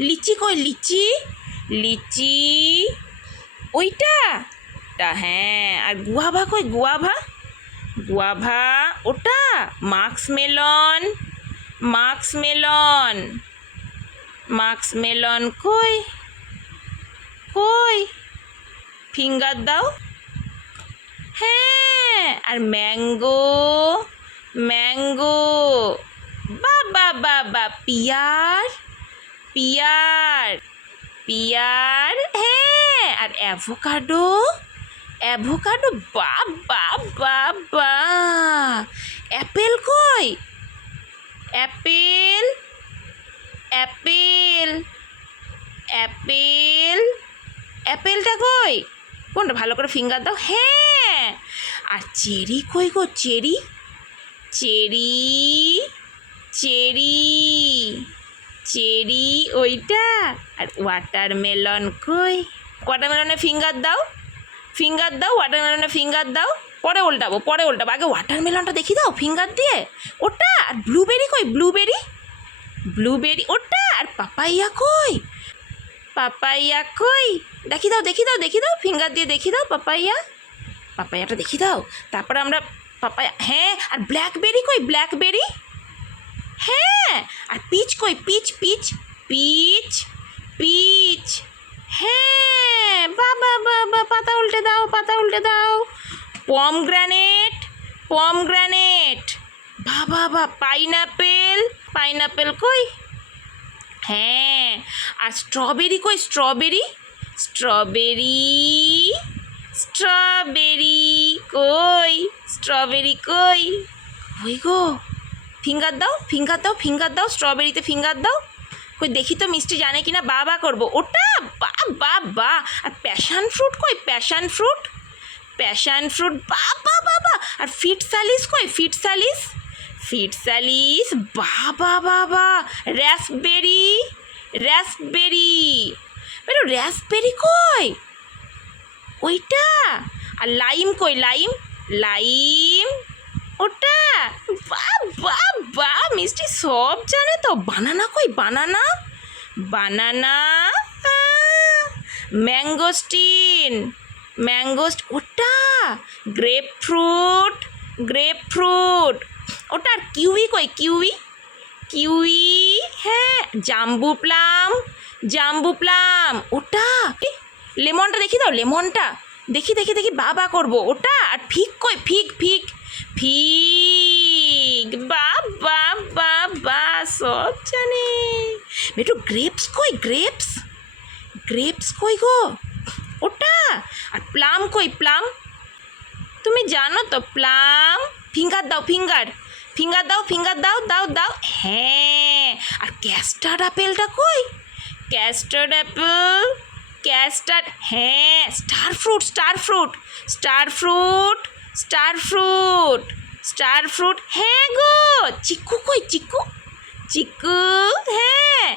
লিচি কই, লিচি? লিচি। ওইটা? তা হ্যাঁ আর গুয়াভা কই, গুয়াভা? গুয়াভা, ওটা? মাক্স মেলন মাক্স মেলন। মাক্স মেলন কই? কই? ফিঙ্গার দাও। হ্যাঁ আর ম্যাঙ্গো ম্যাঙ্গো। বা বা বা বা, পিয়ার। পিয়ার পিয়ার হ্যাঁ আর অ্যাভোকাডো অ্যাভোকাডো, বা বা বা অ্যাপেল কই? অ্যাপেল অ্যাপেল অ্যাপেল, অ্যাপেলটা কই? কোনটা, ভালো করে ফিঙ্গার দাও। হ্যাঁ আর চেরি কই গো? চেরি? Cherry cherry. চেরি ওইটা আর ওয়াটারমেলন কই? ওয়াটারমেলনে ফিঙ্গার দাও ফিঙ্গার দাও ওয়াটারমেলনে ফিঙ্গার দাও, পরে উল্টাবো পরে উল্টাবো। আগে ওয়াটারমেলনটা দেখি দাও ফিঙ্গার দিয়ে। ওটা আর ব্লুবেরি কই? ব্লুবেরি ব্লুবেরি ওটা আর পাপাইয়া কই? পাপাইয়া কই? দেখি দাও দেখি দাও দেখি দাও ফিঙ্গার দিয়ে দেখি দাও পাপাইয়া পাপাইয়াটা দেখি দাও। তারপরে আমরা পাপায়া হ্যাঁ আর ব্ল্যাকবেরি কই? ব্ল্যাকবেরি হ্যাঁ আর পিচ কই পিচ পিচ পিচ পিচ হ্যাঁ বাবা বাবা পাতা উল্টে দাও পাতা উল্টে দাও পম গ্রানেট পম গ্রানেট বাবা বা পাইনাপেল পাইনাপেল কই হ্যাঁ আর স্ট্রবেরি কই স্ট্রবেরি স্ট্রবেরি স্ট্রবেরি কই স্ট্রবেরি কই কই গো ফিঙ্গার দাও ফিঙ্গার দাও ফিঙ্গার দাও স্ট্রবেরিতে ফিঙ্গার দাও। কই দেখি তো মিষ্টি জানে কিনা, বা বা করব। ওটা বা বা বা। আর প্যাশান ফ্রুট কই? প্যাশান ফ্রুট প্যাশান ফ্রুট বা বা বা বা। আর ফিট স্যালিস কই? ফিট স্যালিস ফিট স্যালিস বা বা বা বা। র্যাসবেরি র্যাসবেরি বেরো র্যাসবেরি কই? ওইটা। আর লাইম কই? লাইম লাইম ওটা। বা বা বা, মিষ্টি সব জানে তো। বানানা কই? বানানা? বানানা ম্যাঙ্গোস্টিন। ম্যাঙ্গোস্ট, ওটা? গ্রেপ ফ্রুট গ্রেপ ফ্রুট ওটা আর কিউই কই? কিউই? কিউই হ্যাঁ জাম্বু প্লাম জাম্বু প্লাম। ওটা? লেমনটা দেখি দাও, লেমনটা। দেখি দেখি দেখি, বাবা করব। ওটা? আর ফিক কই? ফিক ফিক ফিক বা বা বা বা সব জানে একটু গ্রেপস কই গ্রেপস গ্রেপস কই গো ওটা আর প্লাম কই প্লাম তুমি জানো তো প্লাম ফিঙ্গার দাও ফিঙ্গার ফিঙ্গার দাও ফিঙ্গার দাও দাও দাও হ্যাঁ আর ক্যাস্টার্ড আপেলটা কই ক্যাস্টার্ড অ্যাপেল ক্যাস্টার্ড হ্যাঁ star fruit star fruit star fruit star fruit star fruit? হ্যাঁ গো। চিকু কই চিকু? চিকু হ্যাঁ।